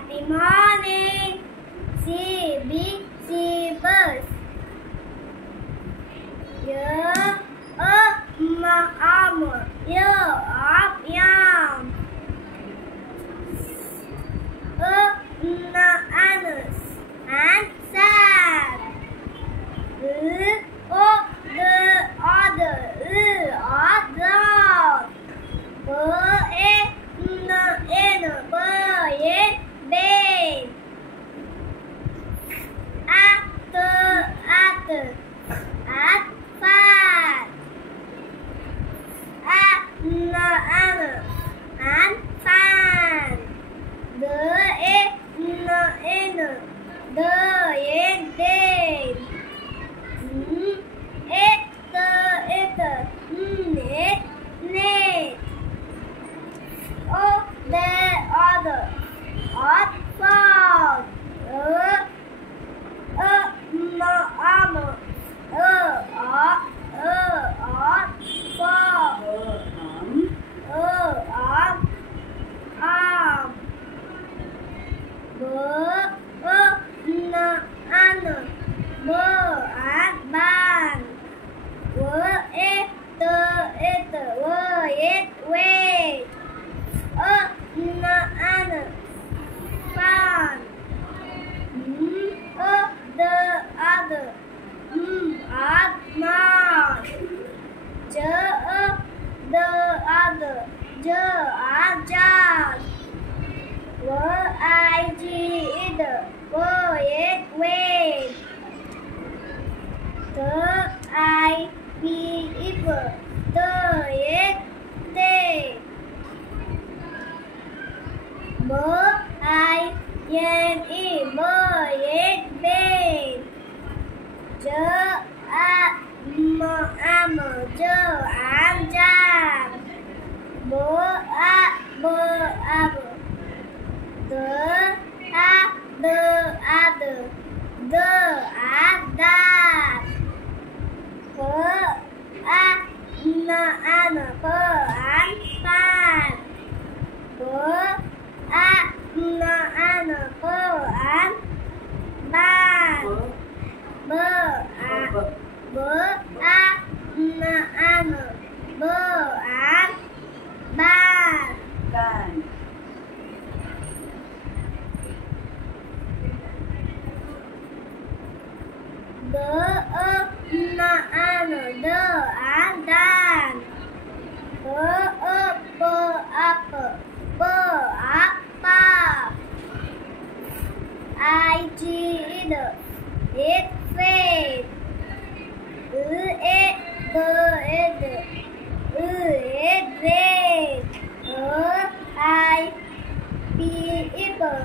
Happy morning. C, B, C, bus. Y, arm. Y, up, yam. Anus, and sad. The other, dog. Bed. At fat. And fan. Day. Net. The other. Hot fall. Armor. Arm. Ban. Wait. Fan. The other. March. The other. Judge. Either. Wait. People. Day. Bed. Jam. The other. That. Fan. Ban. It fade. People.